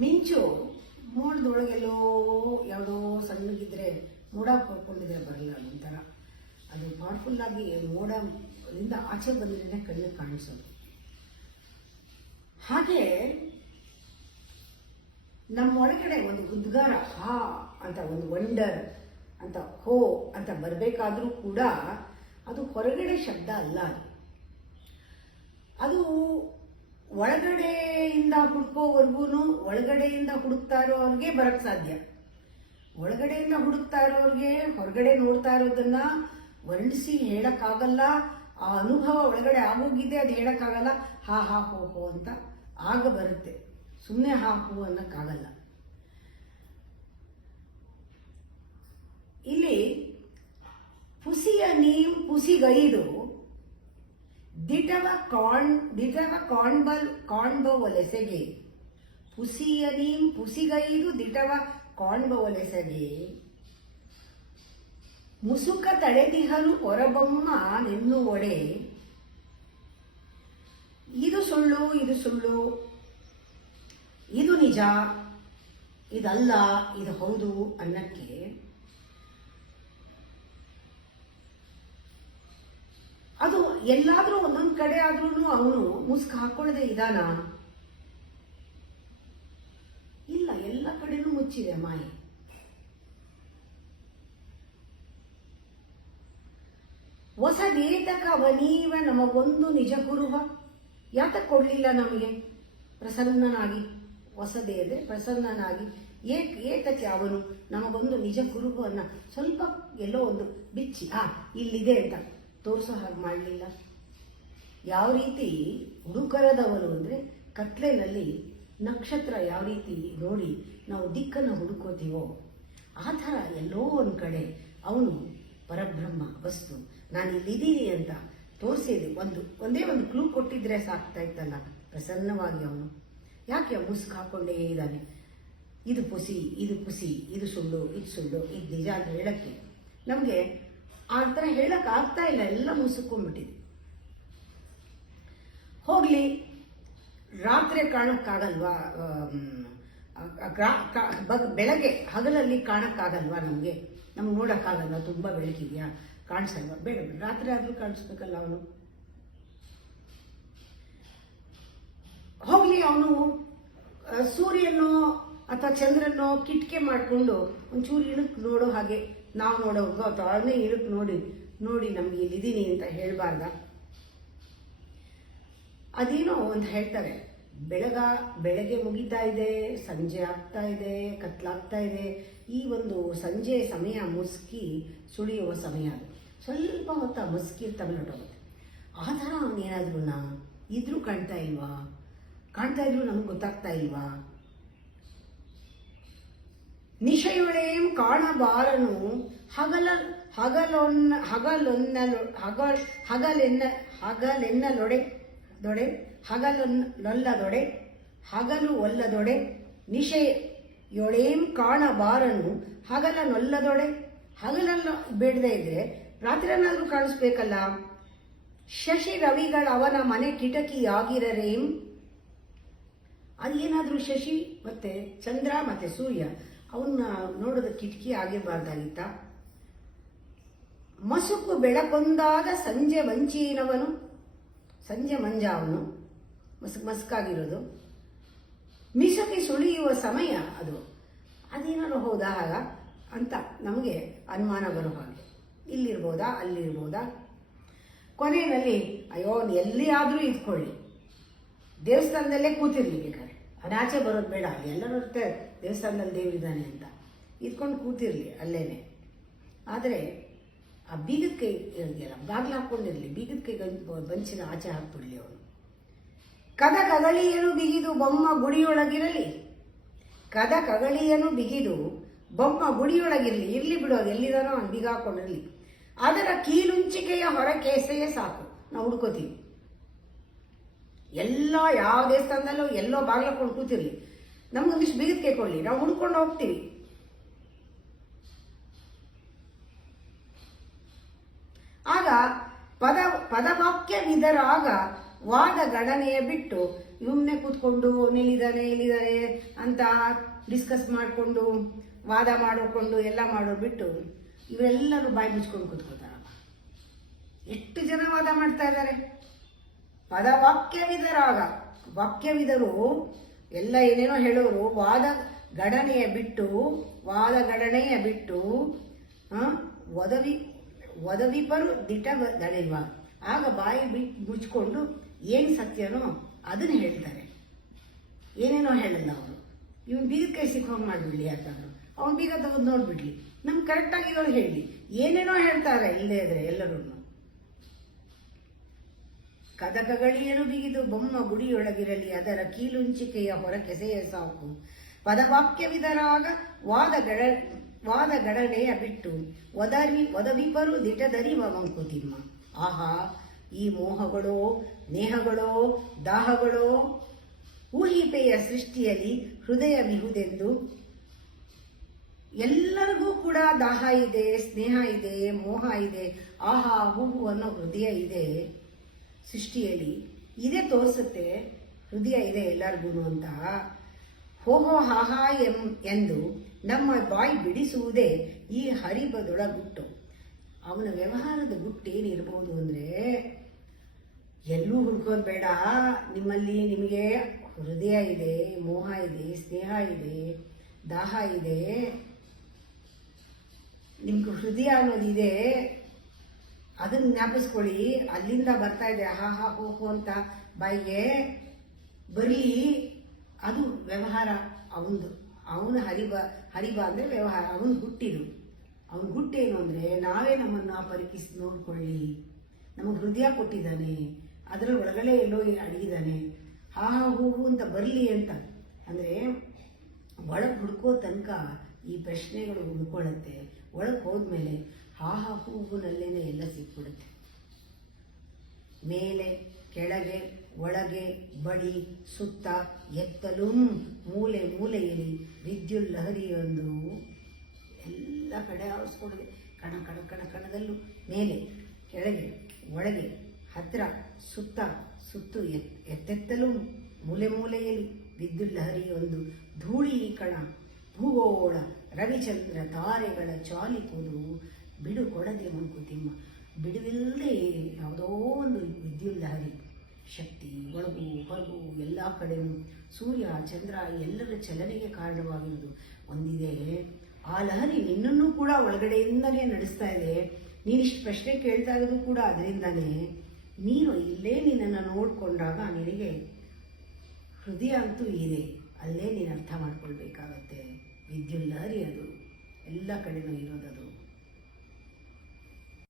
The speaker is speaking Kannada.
ಮಿಂಚು ಮೋಡದೊಳಗೆಲ್ಲೋ ಯಾವುದೋ ಸಣ್ಣಗಿದ್ರೆ ಮೋಡ ಕೊಡ್ಕೊಂಡಿದ್ರೆ ಬರಲ್ಲ ಒಂಥರ. ಅದು ಪವರ್ಫುಲ್ಲಾಗಿ ಮೋಡದಿಂದ ಆಚೆ ಬಂದ್ರೆ ಕಣ್ಣಿಗೆ ಕಾಣಿಸೋದು. ಹಾಗೆ ನಮ್ಮ ಒಳಗಡೆ ಒಂದು ಉದ್ಗಾರ ಹಾ ಅಂತ, ಒಂದು ವಂಡರ್ ಅಂತ, ಹೋ ಅಂತ ಬರಬೇಕಾದ್ರೂ ಕೂಡ ಅದು ಹೊರಗಡೆ ಶಬ್ದ ಅಲ್ಲ. ಅದು ಒಳಗಡೆಯಿಂದ ಹುಡುಕೋವರೆಗೂ ಒಳಗಡೆಯಿಂದ ಹುಡುಕ್ತಾ ಇರೋರಿಗೆ ಬರಕ್ಕೆ ಸಾಧ್ಯ. ಒಳಗಡೆಯಿಂದ ಹುಡುಕ್ತಾ ಇರೋರಿಗೆ ಹೊರಗಡೆ ನೋಡ್ತಾ ಇರೋದನ್ನ ವರ್ಣಿಸಿ ಹೇಳಕ್ಕಾಗಲ್ಲ. ಆ ಅನುಭವ ಒಳಗಡೆ ಆಗೋಗಿದೆ, ಅದು ಹೇಳಕ್ಕಾಗಲ್ಲ. ಹಾ ಹಾ ಹೋ ಹೋ ಅಂತ ಆಗ ಬರುತ್ತೆ, ಸುಮ್ಮನೆ ಹಾ ಹೋ ಅನ್ನಕ್ಕಾಗಲ್ಲ. ಇಲ್ಲಿ ಪುಸಿಯ ನೀಂ ಪುಸಿಗೈದು ದಿಟವ ಕಾಣ್ಬವಲೆಸೆಗೆ, ಪುಸಿಯ ನೀಂ ಪುಸಿಗೈದು ದಿಟವ ಕಾಣ್ಬವಲೆಸೆಗೆ, ಮುಸುಕ ತಡೆದಿಹಲು ಹೊರಬೊಮ್ಮ ನೆನ್ನುವೊಡೆ. ಇದು ಸುಳ್ಳು, ಇದು ಸುಳ್ಳು, ಇದು ನಿಜ, ಇದಲ್ಲ, ಇದು ಹೌದು ಅನ್ನಕ್ಕೆ ಅದು ಎಲ್ಲಾದ್ರೂ ಒಂದೊಂದು ಕಡೆ ಆದ್ರೂ ಅವನು ಮುಸ್ಕ್ ಹಾಕೊಳ್ಳದೆ ಇದಾನ? ಇಲ್ಲ, ಎಲ್ಲ ಕಡೆನೂ ಮುಚ್ಚಿದೆ ಮಾಯೆ. ಹೊಸದೇತಕವನೀವ ನಮಗೊಂದು ನಿಜ ಕುರುಹ. ಯಾತಕ್ಕೆ ಕೊಡ್ಲಿಲ್ಲ ನಮಗೆ ಪ್ರಸನ್ನನಾಗಿ? ಹೊಸದೇದೆ ಪ್ರಸನ್ನನಾಗಿ ಏತಕ್ಕೆ ಅವನು ನಮಗೊಂದು ನಿಜ ಕುರುಹನ್ನ ಸ್ವಲ್ಪ ಎಲ್ಲೋ ಒಂದು ಬಿಚ್ಚಿ ಇಲ್ಲಿದೆ ಅಂತ ತೋರಿಸೋ ಹಾಗೆ ಮಾಡಲಿಲ್ಲ. ಯಾವ ರೀತಿ ಹುಡುಕರದವನು ಅಂದರೆ ಕತ್ಲೆನಲ್ಲಿ ನಕ್ಷತ್ರ ಯಾವ ರೀತಿ ನೋಡಿ ನಾವು ದಿಕ್ಕನ್ನು ಹುಡುಕೋತೀವೋ ಆ ಥರ ಎಲ್ಲೋ ಒಂದು ಕಡೆ ಅವನು ಪರಬ್ರಹ್ಮ ವಸ್ತು ನಾನು ಇಲ್ಲಿದ್ದೀನಿ ಅಂತ ತೋರಿಸಿದೆ. ಒಂದೇ ಒಂದು ಕ್ಲೂ ಕೊಟ್ಟಿದ್ರೆ ಸಾಕ್ತಾ ಇತ್ತಲ್ಲ. ಪ್ರಸನ್ನವಾಗಿ ಅವನು ಯಾಕೆ ಮುಸ್ಕ್ ಹಾಕೊಂಡೇ ಇದ್ದಾನೆ? ಇದು ಪುಸಿ, ಇದು ಪುಸಿ, ಇದು ಸುಳ್ಳು, ಇದು ಸುಳ್ಳು, ಇದು ನಿಜ ಅಂತ ಹೇಳಕ್ಕೆ ನಮಗೆ ಆ ಥರ ಹೇಳಕ್ ಆಗ್ತಾ ಇಲ್ಲ. ಎಲ್ಲ ಮುಸುಕೊಂಡ್ಬಿಟ್ಟಿದೆ. ಹೋಗ್ಲಿ, ರಾತ್ರಿ ಕಾಣಕ್ಕಾಗಲ್ವಾ? ಬೆಳಗ್ಗೆ ಹಗಲಲ್ಲಿ ಕಾಣಕ್ಕಾಗಲ್ವಾ? ನಮ್ಗೆ ನೋಡಕ್ಕಾಗಲ್ವಾ? ತುಂಬಾ ಬೆಳಕಿದ್ಯಾ, ಕಾಣಿಸಲ್ವಾ? ಬೇಡ, ರಾತ್ರಿ ಆದ್ರೂ ಕಾಣಿಸ್ಬೇಕಲ್ಲ ಅವನು. ಹೋಗ್ಲಿ, ಅವನು ಸೂರ್ಯನೋ ಅಥವಾ ಚಂದ್ರನೋ ಕಿಟಕೆ ಮಾಡಿಕೊಂಡು ಒಂಚೂರು ಇಳುಕ್ ನೋಡೋ ಹಾಗೆ ನಾವು ನೋಡೋವಾಗ ಅಥವಾ ಅವನೇ ಇಳುಕ್ ನೋಡಿ ನಮ್ಗೆ ಇಲ್ಲಿದ್ದೀನಿ ಅಂತ ಹೇಳ್ಬಾರ್ದ? ಅದೇನೋ ಒಂದು ಹೇಳ್ತಾರೆ, ಬೆಳಗ್ಗೆ ಮುಗಿತಾ ಇದೆ, ಸಂಜೆ ಆಗ್ತಾ ಇದೆ, ಕತ್ಲಾಗ್ತಾ ಇದೆ. ಈ ಒಂದು ಸಂಜೆ ಸಮಯ ಮುಸ್ಕಿ ಸುಳಿಯುವ ಸಮಯ. ಅದು ಸ್ವಲ್ಪ ಹೊತ್ತ ಮುಸ್ಕಿ ತಗೊಳ್ಳೋಗುತ್ತೆ. ಆ ಥರ ಅವನೇನಾದ್ರೂ ಇದ್ರೂ ಕಾಣ್ತಾ ಇಲ್ವಾ? ಕಾಣ್ತಾ ಇದ್ರು ನಮ್ಗೆ ಗೊತ್ತಾಗ್ತಾ ಇಲ್ವಾ? ನಿಶೆಯೊಳೇಂ ಕಾಣಬಾರನು ಹಗಲು ಒಲ್ಲದೊಡೆ ನಿಶೆಯೊಳೇಂ ಕಾಣಬಾರನು ಹಗಲನೊಲ್ಲದೊಡೆ. ಹಗಲನ್ನ ಬೇಡದೇ ಇದ್ರೆ ರಾತ್ರಿಯನ್ನಾದ್ರೂ ಕಾಣಿಸ್ಬೇಕಲ್ಲ. ಶಶಿ ರವಿಗಳ ಅವನ ಮನೆ ಕಿಟಕಿಯಾಗಿರರೇಂ. ಅದೇನಾದ್ರೂ ಶಶಿ ಮತ್ತೆ ಚಂದ್ರ ಮತ್ತೆ ಸೂರ್ಯ ಅವನ್ನ ನೋಡೋದ ಕಿಟಕಿ ಆಗಿರಬಾರ್ದಾಗಿತ್ತ? ಮಸುಕು ಬೆಳಕೊಂದಾದ ಸಂಜೆ ಮಂಚಿನವನು, ಸಂಜೆ ಮಂಜ ಅವನು ಮಸ್ಕಾಗಿರೋದು, ಮಿಸುಕಿ ಸುಳಿಯುವ ಸಮಯ ಅದು. ಅದೇನಾದ್ರು ಹೌದಾ ಆಗ ಅಂತ ನಮಗೆ ಅನುಮಾನ ಬರೋ ಹಾಗೆ. ಇಲ್ಲಿರ್ಬೋದಾ, ಅಲ್ಲಿರ್ಬೋದಾ? ಕೊನೆಯಲ್ಲಿ ಅಯ್ಯೋ ಎಲ್ಲಿ ಆದರೂ ಇದ್ಕೊಳ್ಳಿ, ದೇವಸ್ಥಾನದಲ್ಲೇ ಕೂತಿರ್ಲಿ ಬೇಕಾದ್ರೆ, ಅದಾಚೆ ಬರೋದು ಬೇಡ. ಅಲ್ಲಿ ಎಲ್ಲರೂ ಇರ್ತಾರೆ ದೇವಸ್ಥಾನದಲ್ಲಿ ದೇವರಿದ್ದಾನೆ ಅಂತ ಇದ್ಕೊಂಡು ಕೂತಿರ್ಲಿ ಅಲ್ಲೇನೆ. ಆದರೆ ಆ ಬೀಗದ ಕೈ ಇರಲಿಲ್ಲ, ಬಾಗಿಲು ಹಾಕ್ಕೊಂಡಿರಲಿ, ಬೀಗದ ಕೈ ಬಂಚಿನ ಆಚೆ ಹಾಕ್ಬಿಡ್ಲಿ ಅವನು. ಕದ ಕಗಳಿಯನು ಬಿಗಿದು ಬೊಮ್ಮ ಗುಡಿಯೊಳಗಿರಲಿ, ಕದ ಕಗಳಿಯನು ಬಿಗಿದು ಬೊಮ್ಮ ಗುಡಿಯೊಳಗಿರಲಿ, ಇರ್ಲಿ ಬಿಡು, ಅದು ಎಲ್ಲಿದಾನೋ ಅವ್ನು ಬೀಗ ಹಾಕೊಂಡಿರಲಿ. ಅದರ ಕೀಲುಂಚಿಕೆಯ ಹೊರಕೆಸೆಯೇ ಸಾಕು, ನಾವು ಹುಡ್ಕೋತೀವಿ. ಎಲ್ಲ ಯಾವ ದೇವಸ್ಥಾನದಲ್ಲೂ ಎಲ್ಲೋ ಬಾಗಿಲು ಹಾಕೊಂಡು ಕೂತಿರ್ಲಿ, ನಮ್ಗೊಂದಿಷ್ಟು ಬೀಗದ ಕೈ ಕೊಡ್ಲಿ, ನಾವು ಹುಡ್ಕೊಂಡು ಹೋಗ್ತೀವಿ. ಆಗ ಪದವಾಕ್ಯವಿದರಾಗ ವಾದ ಗಣನೆಯ ಬಿಟ್ಟು ಇವನ್ನೇ ಕೂತ್ಕೊಂಡು ನಿಲ್ಲಿದ್ದಾನೆ ಇಲ್ಲಿದ್ದಾನೆ ಅಂತ ಡಿಸ್ಕಸ್ ಮಾಡಿಕೊಂಡು ವಾದ ಮಾಡಿಕೊಂಡು ಎಲ್ಲ ಮಾಡೋದು ಬಿಟ್ಟು ಇವರೆಲ್ಲರೂ ಬಾಯಿ ಮುಚ್ಕೊಂಡು ಕೂತ್ಕೋತಾರಲ್ಲ. ಎಷ್ಟು ಜನ ವಾದ ಮಾಡ್ತಾ ಇದ್ದಾರೆ. ವಾಕ್ಯವಿದರು ಎಲ್ಲ ಏನೇನೋ ಹೇಳೋರು ವಾದ ಗಣನೆಯ ಬಿಟ್ಟು ಒದವಿಪರು ದಿಟ ದಳಿಲ್ವ, ಆಗ ಬಾಯಿ ಮುಚ್ಕೊಂಡು ಏನು ಸತ್ಯನೋ ಅದನ್ನ ಹೇಳ್ತಾರೆ. ಏನೇನೋ ಹೇಳಲ್ಲ ಅವರು. ಇವನು ಬೀಗದ ಕೈ ಸಿಕ್ಕೋಂಗೆ ಮಾಡಿಬಿಡ್ಲಿ ಯಾಕಂದ್ರು, ಅವ್ನು ಬೀಗ ತಗೊಂಡು ನೋಡ್ಬಿಡ್ಲಿ, ನಮ್ಗೆ ಕರೆಕ್ಟಾಗಿರೋರು ಹೇಳಿ. ಏನೇನೋ ಹೇಳ್ತಾರೆ ಇಲ್ಲದೇ ಇದ್ರೆ ಎಲ್ಲರೂ. ಕದಕಗಳಿಯರು ಬಿಗಿದು ಬೊಮ್ಮ ಗುಡಿಯೊಳಗಿರಲಿ, ಅದರ ಕೀಲುಂಚಿಕೆಯ ಹೊರಕೆಸೆಯ ಸಾಕು. ಪದವಾಕ್ಯವಿದರಾಗ ವಾದಗಣನೆಯ ಬಿಟ್ಟು ಒದವಿಪರು ದಿಟದರಿವ ಮಂಕುತಿಮ್ಮ. ಆಹಾ, ಈ ಮೋಹಗಳೋ ನೇಹಗಳೋ ದಾಹಗಳೋ ಊಹಿಪೆಯ ಸೃಷ್ಟಿಯಲ್ಲಿ ಹೃದಯ ವಿಹುದೆಂದು. ಎಲ್ಲರಿಗೂ ಕೂಡ ದಾಹ ಇದೆ, ಸ್ನೇಹ ಇದೆ, ಮೋಹ ಇದೆ, ಆಹಾ ಹೂವು ಅನ್ನೋ ಹೃದಯ ಇದೆ ಸೃಷ್ಟಿಯಲ್ಲಿ. ಇದೇ ತೋರಿಸುತ್ತೆ ಹೃದಯ ಇದೆ ಎಲ್ಲರಿಗೂ ಅಂತ. ಹೋಹೋ ಹಾಹಾ ಎಂದು ನಮ್ಮ ಬಾಯಿ ಬಿಡಿಸುವುದೇ ಈ ಹರಿಬದೊಳಗುಟ್ಟು. ಅವನ ವ್ಯವಹಾರದ ಗುಟ್ಟೇನಿರ್ಬೋದು ಅಂದರೆ, ಎಲ್ಲೂ ಹುಡ್ಕೋದು ಬೇಡ. ನಿಮಗೆ ಹೃದಯ ಇದೆ, ಮೋಹ ಇದೆ, ಸ್ನೇಹ ಇದೆ, ದಾಹ ಇದೆ. ನಿಮ್ಗೆ ಹೃದಯ ಅನ್ನೋದಿದೆ, ಅದನ್ನ ಜ್ಞಾಪಿಸ್ಕೊಳ್ಳಿ. ಅಲ್ಲಿಂದ ಬರ್ತಾ ಇದೆ ಹಾ ಹಾ ಹೋ ಹೋ ಅಂತ ಬಾಯಿಗೆ ಬರೀ ಅದು ವ್ಯವಹಾರ ಅವನದು. ಅವನ ಹರಿಬ ಅಂದರೆ ವ್ಯವಹಾರ, ಅವನ ಗುಟ್ಟಿದು. ಅವನ ಗುಟ್ಟೇನು ಅಂದರೆ, ನಾವೇ ನಮ್ಮನ್ನು ಪರಿಕಿಸಿ ನೋಡ್ಕೊಳ್ಳಿ. ನಮಗೆ ಹೃದಯ ಕೊಟ್ಟಿದ್ದಾನೆ, ಅದರ ಒಳಗಡೆ ಎಲ್ಲೋ ಅಡಗಿದ್ದಾನೆ. ಹಾ ಹಾ ಹೂವು ಅಂತ ಬರಲಿ ಅಂತ ಅಂದರೆ, ಒಳಗೆ ಹುಡ್ಕೋ ತನಕ ಈ ಪ್ರಶ್ನೆಗಳು ಹುಡ್ಕೊಳ್ಳುತ್ತೆ. ಒಳಗೆ ಹೋದ್ಮೇಲೆ ಹಾ ಹಾ ಹೂವಿನಲ್ಲೇನೆ ಎಲ್ಲ ಸಿಕ್ಬಿಡುತ್ತೆ. ಮೇಲೆ ಕೆಳಗೆ ಒಳಗೆ ಬಡಿ ಸುತ್ತ ಎತ್ತಲೂ ಮೂಲೆ ಮೂಲೆಯಲ್ಲಿ ವಿದ್ಯುತ್ ಲಹರಿಯೊಂದು ಎಲ್ಲ ಕಡೆ ಆರಿಸ್ಕೊಂಡಿದೆ. ಕಣದಲ್ಲೂ ಮೇಲೆ ಕೆಳಗೆ ಒಳಗೆ ಹತ್ತಿರ ಸುತ್ತು ಎತ್ತೆತ್ತಲೂ ಮೂಲೆ ಮೂಲೆಯಲ್ಲಿ ವಿದ್ಯುತ್ ಲಹರಿಯೊಂದು ಧೂಳಿ ಕಣ ಭೂಗೋಳ ರವಿಚಂದ್ರ ತಾರೆಗಳ ಚಾಲಿಪುದು ಬಿಡು ಕೊಡದೆ ಮಂಕುತಿಮ್ಮ. ಬಿಡುವಿಲ್ಲದೆ ಯಾವುದೋ ಒಂದು ವಿದ್ಯುತ್ ಲಹರಿ ಶಕ್ತಿ ಒಳಗು ಹೊರಗು ಎಲ್ಲ ಕಡೆಯೂ ಸೂರ್ಯ ಚಂದ್ರ ಎಲ್ಲರ ಚಲನೆಗೆ ಕಾರಣವಾಗಿರುವುದು ಒಂದಿದೆ. ಆ ಲಹರಿ ನಿನ್ನನ್ನು ಕೂಡ ಒಳಗಡೆಯಿಂದಲೇ ನಡೆಸ್ತಾ ಇದೆ. ನೀನಿಷ್ಟು ಪ್ರಶ್ನೆ ಕೇಳ್ತಾ ಇರೋದು ಕೂಡ ಅದರಿಂದಾನೇ. ನೀನು ಇಲ್ಲೇ ನಿನ್ನನ್ನು ನೋಡಿಕೊಂಡಾಗ ನಿನಗೆ ಹೃದಯ ಅಂತೂ ಇದೆ, ಅಲ್ಲೇ ನೀನು ಅರ್ಥ ಮಾಡ್ಕೊಳ್ಬೇಕಾಗತ್ತೆ. ವಿದ್ಯುತ್ ಲಹರಿ ಅದು ಎಲ್ಲ ಕಡೆನೂ ಇರೋದದು.